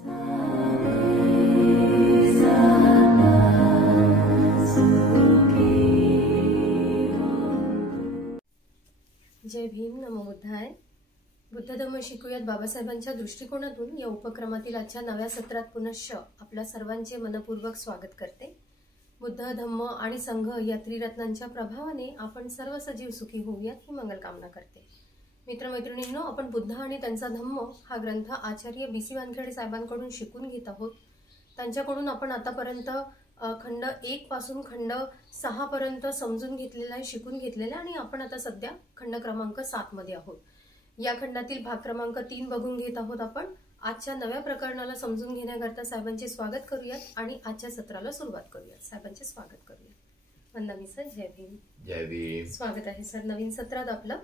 जय भीम, नमो बुद्धाय. बुद्ध धम्म शिकूयात बाबासाहेबांच्या दृष्टिकोनातून या उपक्रमातील आजच्या नव्या सत्रात पुनश्च आपल्या सर्वांचे मनपूर्वक स्वागत करते. बुद्ध धम्म आणि संघ या त्रिरत्नांच्या प्रभावाने आपण सर्व सजीव सुखी होऊयात ही मंगल कामना करते. मित्रमैत्रिणींनो, आपण बुद्ध आणि त्यांचा धम्म हा ग्रंथ आचार्य BC वानखेडे साहेबांकडून शिकून घेत आहोत. त्यांच्याकडून आपण आतापर्यंत खंड 1 पासून खंड 6 पर्यंत समजून घेतलेला आहे, शिकून घेतलेला आहे आणि आपण आता सध्या खंड क्रमांक 7 मध्ये आहोत. या खंडातील भाग क्रमांक 3 बघून घेत आहोत. आपण आजच्या नव्या प्रकरणाला समजून घेण्याकरता साहेबांचे स्वागत करूयात आणि आजच्या सत्राला सुरुवात करूयात. साहेबांचे स्वागत करूयात. वंदना सर, जय भीम. जय भीम. स्वागत आहे सर नवीन सत्रात आपलं.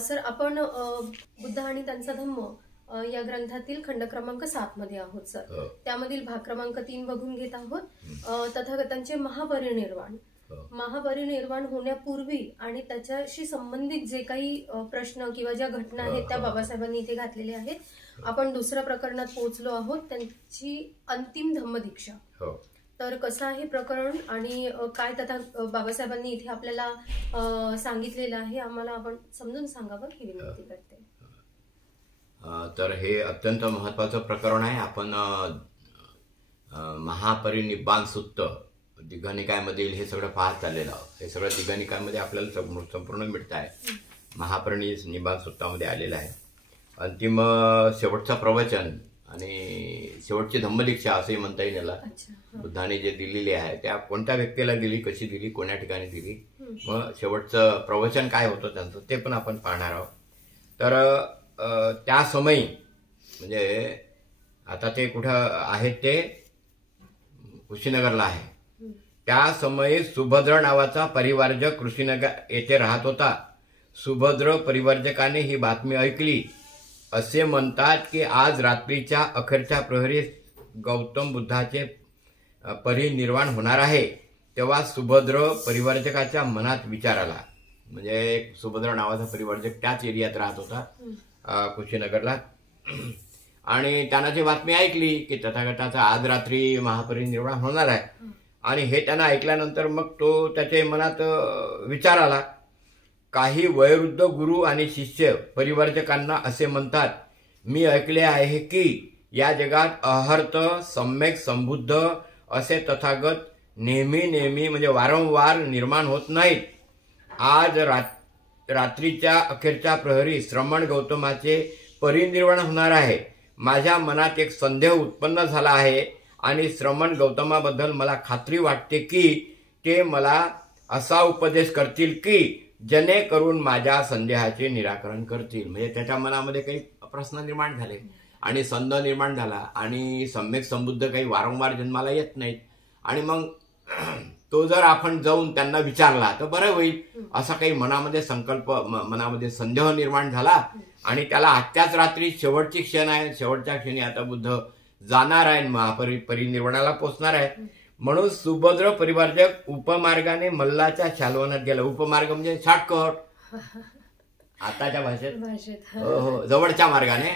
सर, आपण बुद्ध आणि त्यांचा धम्म या ग्रंथातील खंड क्रमांक 7 मध्ये आहोत सर. त्यामधील भाग क्रमांक 3 बघून घेत आहोत. तथागतांचे महापरिनिर्वाण होण्यापूर्वी आणि त्याच्याशी संबंधित जे काही प्रश्न किंवा ज्या घटना आहेत त्या बाबासाहेबांनी इथे घातलेल्या आहेत. आपण दुसऱ्या प्रकरणात पोहोचलो आहोत, त्यांची अंतिम धम्मदीक्षा. तर कसं आहे प्रकरण आणि काय तथा बाबासाहेबांनी इथे आपल्याला सांगितलेलं आहे, आम्हाला आपण समजून सांगावं ही विनंती करते. तर हे अत्यंत महत्त्वाचं प्रकरण आहे. आपण महापरिनिब्बाण सूक्त दीघनिकायमधील हे सगळं पाहत चाललेलं आहोत. हे सगळं दीघनिकायमध्ये आपल्याला संपूर्ण मिळत आहे. महापरिनिब्बाण सूत्रामध्ये आलेलं आहे. अंतिम शेवटचं प्रवचन आणि शेवटची धम्मदीक्षा असंही म्हणता येईल याला. बुद्धाने जे दिलेली आहे त्या कोणत्या व्यक्तीला दिली, कशी दिली, कोण्या ठिकाणी दिली, मग शेवटचं प्रवचन काय होतं त्यांचं ते पण आपण पाहणार आहोत. तर त्या समयी म्हणजे आता ते कुठं आहेत, ते कुशीनगरला आहे. त्या समयी सुभद्र नावाचा परिवारजक कुशीनगर येथे राहत होता. सुभद्र परिवारजकाने ही बातमी ऐकली. असे म्हणतात की आज रात्रीच्या अखेरच्या प्रहरी गौतम बुद्धाचे परिनिर्वाण होणार आहे. तेव्हा सुभद्र परिवारजकाच्या मनात विचार आला. म्हणजे एक सुभद्र नावाचा परिवारजक त्याच एरियात राहत होता कुशीनगरला, आणि त्यानं ती बातमी ऐकली की तथागताचा आज रात्री महापरिनिर्वाण होणार आहे. आणि हे त्यानं ऐकल्यानंतर मग तो त्याच्या मनात विचार आला. काही वयोवृद्ध गुरु आणि शिष्य परिवारजकांना असे म्हणतात, मी ऐकले आहे की या जगात अहर्त सम्यक संबुद्ध असे तथागत नेहमी म्हणजे वारंवार निर्माण होत नाहीत. आज रात्रीच्या अखेरच्या प्रहरी श्रमण गौतमाचे परिनिर्वाण होणार आहे. माझ्या मनात एक संदेह उत्पन्न झाला आहे आणि श्रमण गौतमाबद्दल मला खात्री वाटते की ते मला असा उपदेश करतील की जेणेकरून माझ्या संदेहाचे निराकरण करतील. म्हणजे त्याच्या मनामध्ये काही प्रश्न निर्माण झाले आणि संदेह निर्माण झाला आणि सम्यक संबुद्ध काही वारंवार जन्माला येत नाहीत. आणि मग तो जर आपण जाऊन त्यांना विचारला तर बरं होईल, असा काही मनामध्ये संकल्प, मनामध्ये संदेह निर्माण झाला. आणि त्याला आजच्याच रात्री शेवटची क्षण आहे, शेवटच्या क्षणी आता बुद्ध जाणार आहे, महापरिनिर्वाणाला पोचणार आहे. म्हणून सुभद्र परिवारजक उपमार्गाने मल्लाच्या शालवनात गेला. उपमार्ग म्हणजे शॉर्टकट आताच्या भाषेत. हो, जवळच्या मार्गाने,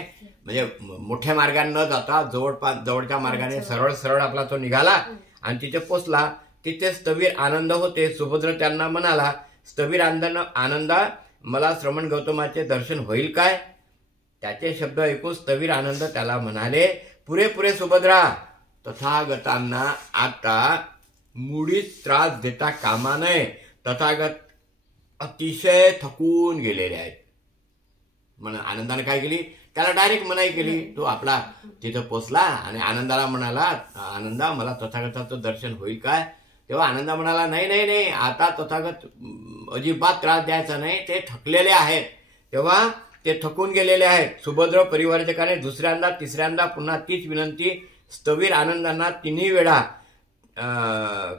म्हणजे मोठ्या मार्गाने न जाता जवळच्या मार्गाने सरळ आपला तो निघाला आणि तिथे पोचला. तिथे स्थवीर आनंद होते. सुभद्र त्यांना म्हणाला, स्थवीर आनंदा, मला श्रमण गौतमाचे दर्शन होईल काय? त्याचे शब्द ऐकून स्थवीर आनंद त्याला म्हणाले, पुरे सुभद्रा, तथागतांना आता मुळीच त्रास देता कामा नये. तथागत अतिशय थकून गेलेले आहेत. म्हणून आनंदाने काय केली, त्याला डायरेक्ट मनाई केली. तो आपला तिथं पोचला आणि आनंदाला म्हणाला, आनंदा, मला तथागताचं दर्शन होईल काय? तेव्हा आनंदा म्हणाला, नाही, आता तथागत अजिबात त्रास द्यायचा नाही, ते थकलेले आहेत. तेव्हा ते थकून गेलेले आहेत. सुभद्र परिवारजकाने दुसऱ्यांदा तिसऱ्यांदा पुन्हा तीच विनंती स्थवीर आनंदांना 3 वेळा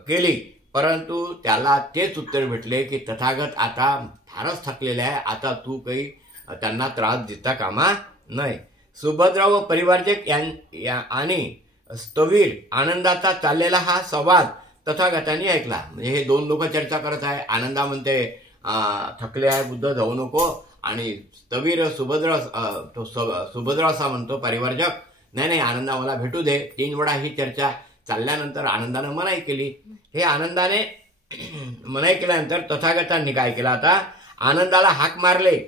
केली, परंतु त्याला तेच उत्तर भेटले की तथागत आता फारच थकलेले आहे, आता तू काही त्यांना त्रास देता कामा नाही. सुभद्रा व परिवारजक आणि स्थवीर आनंदाचा चाललेला हा संवाद तथागतांनी ऐकला. म्हणजे हे 2 लोक चर्चा करत आहे. आनंदा म्हणते थकले आहे बुद्ध, जाऊ नको, आणि स्थवीर सुभद्र असा म्हणतो परिवारजक नाही आनंदा मला भेटू दे. 3 वेळा ही चर्चा चालल्यानंतर आनंदानं मनाई केली. हे आनंदाने मनाई केल्यानंतर तथागतांनी काय केलं, आता आनंदाला हाक मारले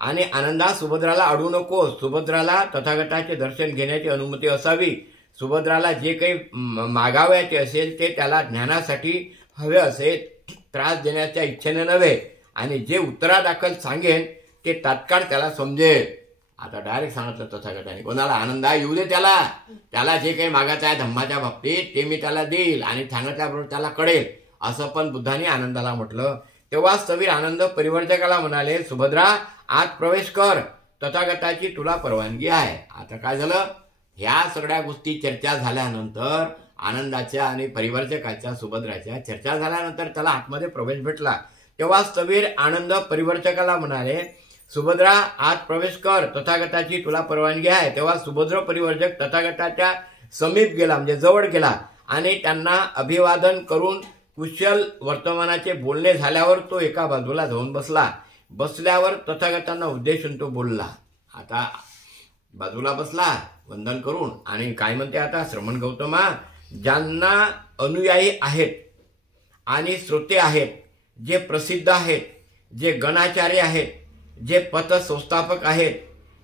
आणि आनंदा सुभद्राला अडू नको, सुभद्राला तथागताचे दर्शन घेण्याची अनुमती असावी, सुभद्राला जे काही मागावयाचे असेल ते त्याला ज्ञानासाठी हवे असेल, त्रास देण्याच्या इच्छेने नव्हे, आणि जे उत्तरादाखल सांगेन ते तात्काळ त्याला समजेल. आता डायरेक्ट सांगितलं तथागताने, कोणाला आनंदा येऊ दे, त्याला जे काही मागायचं आहे धम्माच्या बाबतीत ते मी त्याला देईल आणि सांगितल्याबरोबर त्याला कळेल, असं पण बुद्धाने आनंदाला म्हटलं. तेव्हा स्थवीर आनंद परिवर्तकाला म्हणाले, सुभद्रा आत प्रवेश कर, तथागताची तुला परवानगी आहे. आता काय झालं, ह्या सगळ्या गोष्टी चर्चा झाल्यानंतर आनंदाच्या आणि परिवर्तकाच्या सुभद्राच्या चर्चा झाल्यानंतर त्याला आतमध्ये प्रवेश भेटला. तेव्हा स्थवीर आनंद परिवर्तकाला म्हणाले, सुभद्रा आत प्रवेश कर, तथागताची तुला परवानगी आहे. तेव्हा सुभद्र परिवर्तक तथागताच्या समीप गेला, म्हणजे जवळ गेला आणि त्यांना अभिवादन करून कुशल वर्तमानाचे बोलणे झाल्यावर तो एका बाजूला जाऊन बसला. बसल्यावर तथागतांना उद्देशून तो बोलला. आता बाजूला बसला वंदन करून आणि काय म्हणते, आता श्रमण गौतमा, ज्यांना अनुयायी आहेत आणि श्रोते आहेत, जे प्रसिद्ध आहेत, जे गणाचार्य आहेत, जे पथसंस्थापक आहेत,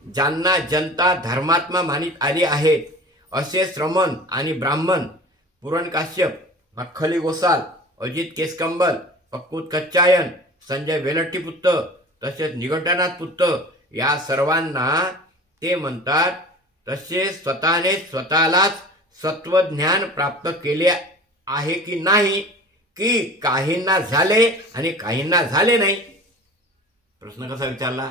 ज्यांना जनता धर्मात्मा मानित आली आहेत, असे श्रमण आणि ब्राह्मण पुरण काश्यप, मख्खली गोसाल, अजित केसकंबल, पक्कूत कच्चायन, संजय वेलट्टीपुत्त, तसेच निघंटनाथ पुत्त, या सर्वांना ते म्हणतात तसे स्वतःने स्वतःलाच सत्वज्ञान प्राप्त केले आहे की नाही, की काहींना झाले आणि काहींना झाले नाही. प्रश्न कसा विचारला,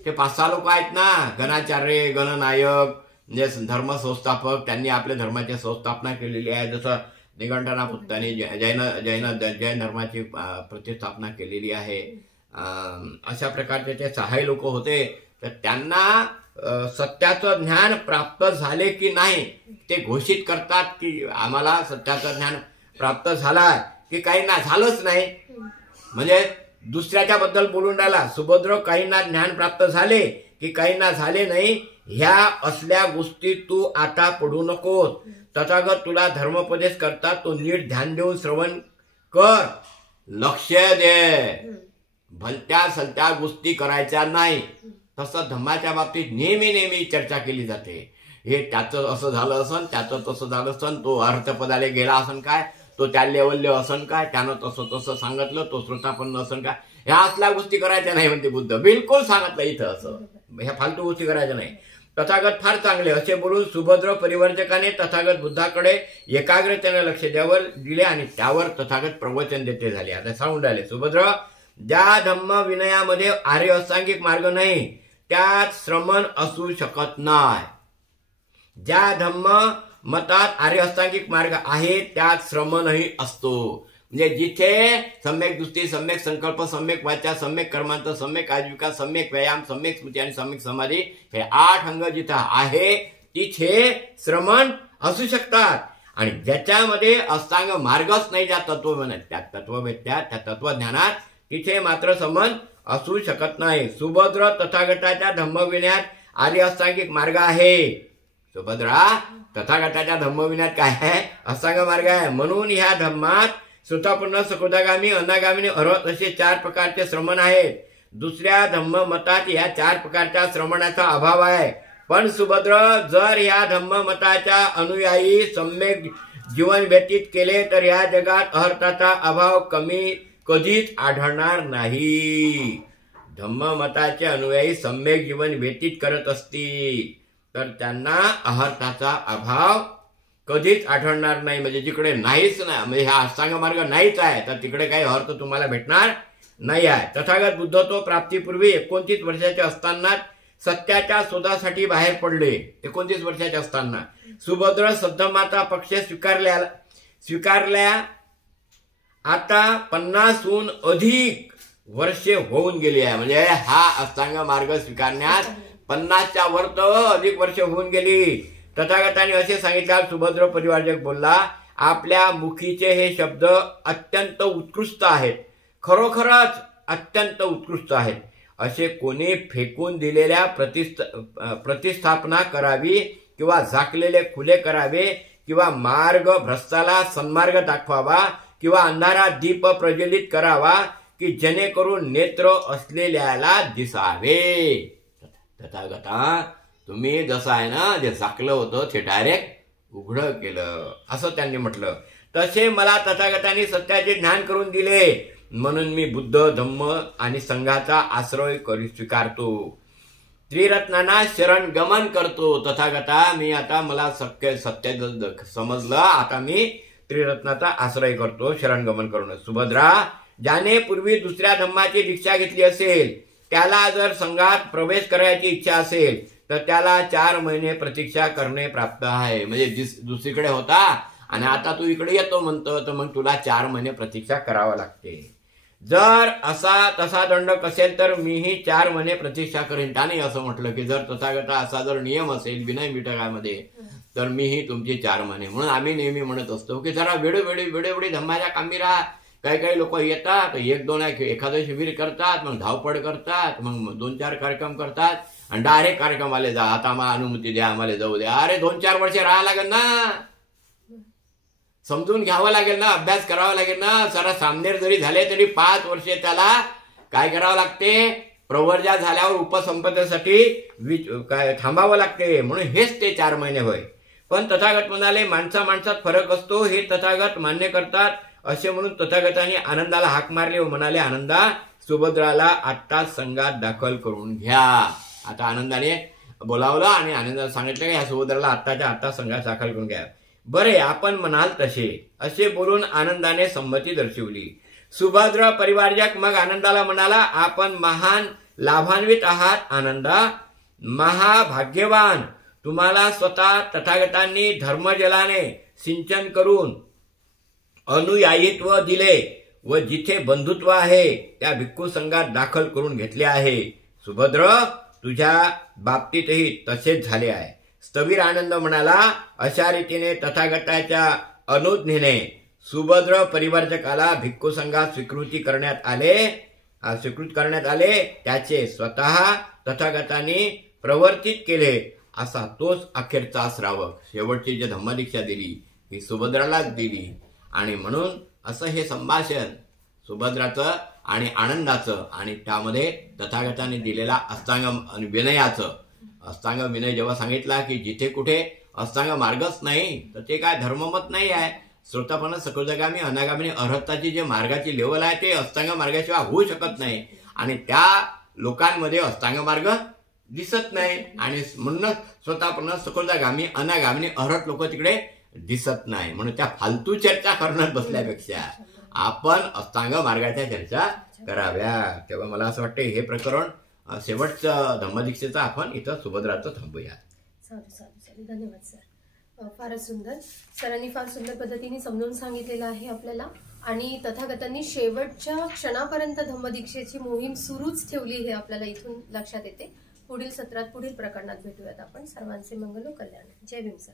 ते 5-6 लोक आहेत ना, गणाचार्य, गणनायक, म्हणजे धर्म संस्थापक, त्यांनी आपल्या धर्माची संस्थापना केलेली आहे. जसं निघंटनाथ पुत्तांनी जैन धर्माची प्रतिस्थापना केलेली आहे. अशा प्रकारचे ते 6 लोक होते. तर त्यांना सत्याचं ज्ञान प्राप्त झाले की नाही ते घोषित करतात, की आम्हाला सत्याचं ज्ञान प्राप्त झालाय, की काहींना झालंच नाही. म्हणजे दुसऱ्याच्या बद्दल बोलून राहिला, सुभद्र काहींना ज्ञान प्राप्त झाले की काहींना झाले नाही, ह्या असल्या गोष्टी तू आता पडू नकोस. तथागत तुला धर्मोपदेश करतात, तो नीट ध्यान देऊन श्रवण कर, लक्ष दे, भलत्या सलत्या गोष्टी करायच्या नाही. तसं धम्माच्या बाबतीत नेहमी चर्चा केली जाते. हे त्याचं असं झालं असन, त्याचं तसं झालं असन, तो अर्थपदाले गेला असन काय, तो त्या लेवलले असन काय, त्यानं तसं सांगितलं, तो श्रोतापन्न असन काय, ह्या असल्या गोष्टी करायच्या नाही म्हणते बुद्ध. बिलकुल सांगितलं इथं असं, ह्या फालतू गोष्टी करायच्या नाही. तथागत फार चांगले असे बोलून सुभद्र परिवर्तकाने तथागत बुद्धाकडे एकाग्रतेने लक्ष दिले आणि त्यावर तथागत प्रवचन देते झाले. आता सांगून राहिले, सुभद्र, ज्या धम्म विनयामध्ये आर्य अष्टांगिक मार्ग नाही त्यात श्रमण असू शकत नाही. ज्या धम्म मतात आर्य अष्टांगिक मार्ग आहे त्यात श्रमणही असतो. म्हणजे जिथे सम्यक दृष्टी, सम्यक संकल्प, सम्यक वाचा, सम्यक कर्मांत, सम्यक आजीविका, सम्यक व्यायाम, सम्यक स्मृती आणि सम्यक समाधी, हे 8 अंग जिथे आहे तिथे श्रमण असू शकतात. आणि ज्याच्यामध्ये अष्टांग मार्गच नाही, ज्या त्या तत्वज्ञानात, तिथे मात्र श्रमण असू शकत नाही. सुभद्र, तथागताच्या धम्मविनयात आर्य अष्टांगिक मार्ग आहे. सुभद्रा, तथागताच्या धम्मविनयात काय आहे, अष्टांग मार्ग आहे. म्हणून ह्या धम्मात श्रुतापूर्ण, सकृदागामी, अनागामी, अरहत असे 4 प्रकारचे श्रमण आहेत. दुसऱ्या धम्म मतात या 4 प्रकारच्या श्रमणाचा अभाव आहे. पण सुभद्र, जर या धम्म मताच्या अनुयायी सम्यक जीवन व्यतीत केले तर या जगात अर्थाचा अभाव कधीच आढळणार नाही. धम्ममताचे अनुयायी सम्यक जीवन व्यतीत करत असतील तर त्यांना अर्थाचा अभाव कधीच आढळणार नाही. म्हणजे जिकडे नाहीच नाही, म्हणजे हा अष्टांग मार्ग नाहीच आहे, तर तिकडे काही अर्थ तुम्हाला भेटणार नाही आहे. तथागत बुद्धत्व प्राप्तीपूर्वी 29 वर्षाचे असताना सत्याच्या शोधासाठी बाहेर पडले. 29 वर्षाचे असताना सुभद्र सद्धमाता पक्ष स्वीकारल्या. आता 50हून अधिक वर्षे होऊन गेली आहे. म्हणजे हा अष्टांग मार्ग स्वीकारण्यात 50च्या वर अधिक वर्ष होऊन गेली. तथागतांनी असे सांगितले, सुभद्र परिवारजक बोलला, आपल्या मुखीचे हे शब्द अत्यंत उत्कृष्ट आहेत, खरोखरच अत्यंत उत्कृष्ट आहेत. असे कोणी फेकून दिलेल्या प्रतिस्थापना करावी किंवा झाकलेले खुले करावे किंवा मार्ग भ्रष्टाला सन्मार्ग दाखवावा किंवा अंधारात दीप प्रज्वलित करावा की जेणेकरून नेत्र असलेल्याला दिसावे. तथागता तुम्ही जसं आहे ना जे झाकलं होतं ते डायरेक्ट उघडं केलं असं त्यांनी म्हटलं. तसे मला तथागतांनी सत्याचे ज्ञान करून दिले म्हणून मी बुद्ध धम्म आणि संघाचा आश्रय स्वीकारतो. त्रिरत्नांना शरण गमन करतो. तथागता मी आता मला सत्य समजलं, आता मी त्रिरत्नाचा आश्रय करतो शरण गमन करून. सुभद्रा, ज्याने पूर्वी दुसऱ्या धम्माची दीक्षा घेतली असेल त्याला जर संघात प्रवेश करायची इच्छा असेल तर त्याला 4 महिने प्रतीक्षा करणे प्राप्त आहे. म्हणजे दुसरीकडे होता आणि आता तू इकडे येतो म्हणतो तर मग तुला 4 महिने प्रतीक्षा करावा लागते. जर तसा दंडक असेल तर मीही 4 महिने प्रतीक्षा करेन. त्याने असं म्हटलं की जर तथागता असा जर नियम असेल विनय विटकामध्ये तर मीही तुमची 4 महिने. म्हणून आम्ही नेहमी म्हणत असतो की जरा वेळोवेळी धम्माच्या कामी राहा. काही लोक येतात 1-2 एखादं शिबिर करतात, मग धावपळ करतात, मग 2-4 कार्यक्रम करतात आणि डायरेक्ट कार्यक्रमाला जा, आता आम्हाला अनुमती द्या, आम्हाला जाऊ द्या. अरे 2-4 वर्ष राहावं लागेल ना, समजून घ्यावं लागेल ना, अभ्यास करावा लागेल ना. जरा सामनेर जरी झाले तरी 5 वर्षे त्याला काय करावं लागते, प्रवर्जा झाल्यावर उपसंपदेसाठी काय थांबावं लागते. म्हणून हेच ते 4 महिने होय. पण तथागत म्हणाले माणसात फरक असतो हे तथागत मान्य करतात. असे म्हणून तथागतांनी आनंदाला हाक मारली व म्हणाले, आनंदा, सुभद्राला आत्ताच संघात दाखल करून घ्या. आता आनंदाने बोलावलं आणि आनंदाला सांगितलं की ह्या सुभद्राला आत्ताच्या आत्ता संघात दाखल करून घ्या. बरे, आपण म्हणाल तसे, असे बोलून आनंदाने संमती दर्शवली. सुभद्रा परिवारजक मग आनंदाला म्हणाला, आपण महान लाभान्वित आहात आनंदा, महाभाग्यवान. तुम्हाला स्वतः तथागतांनी धर्मजलाने सिंचन करून अनुयायित्व दिले व जिथे बंधुत्व आहे त्या भिक्खू संघात दाखल करून घेतले आहे. सुभद्र, तुझ्या बाबतीतही तसेच झाले आहे. स्थवीर आनंद म्हणाला, अशा रीतीने तथागताच्या अनुज्ञेने सुभद्र परिवर्तकाला भिक्खू संघात स्वीकृत करण्यात आले. त्याचे स्वतः तथागतांनी प्रवर्तित केले. असा तोच अखेरचा श्रावक. शेवटची जी धम्मदीक्षा दिली ही सुभद्रालाच दिली. आणि म्हणून असं हे संभाषण सुभद्राचं आणि आनंदाचं आणि त्यामध्ये तथागतांनी दिलेला अष्टांग विनयाचं. अष्टांग विनय जेव्हा सांगितला की जिथे कुठे अष्टांग मार्गच नाही तर ते काय धर्ममत नाही आहे. श्रोतापन्न सकृतगामी अनागामी अर्हताची जे मार्गाची लेवल आहे ते अष्टांग मार्गाशिवाय होऊ शकत नाही. आणि त्या लोकांमध्ये अष्टांग मार्ग दिसत नाही आणि म्हणून स्वतःपन्न सकृतगामी अनागामी अर्हत लोक तिकडे दिसत नाही. म्हणून त्या फालतू चर्चा करण्यात बसल्यापेक्षा आपण अष्टांग मार्गाच्या चर्चा कराव्या. तेव्हा मला असं वाटतं हे प्रकरण शेवटचं धम्मदीक्षेचं आपण इथं सुभद्राचं थांबूया. साधू धन्यवाद सर. फारच सुंदर. सरांनी फार सुंदर पद्धतीने समजून सांगितलेलं आहे आपल्याला. आणि तथागतांनी शेवटच्या क्षणापर्यंत धम्मदीक्षेची मोहीम सुरूच ठेवली हे आपल्याला इथून लक्षात येते. पुढील सत्रात पुढील प्रकरणात भेटूयात आपण. सर्वांचे मंगल व कल्याण. जय भीम सर.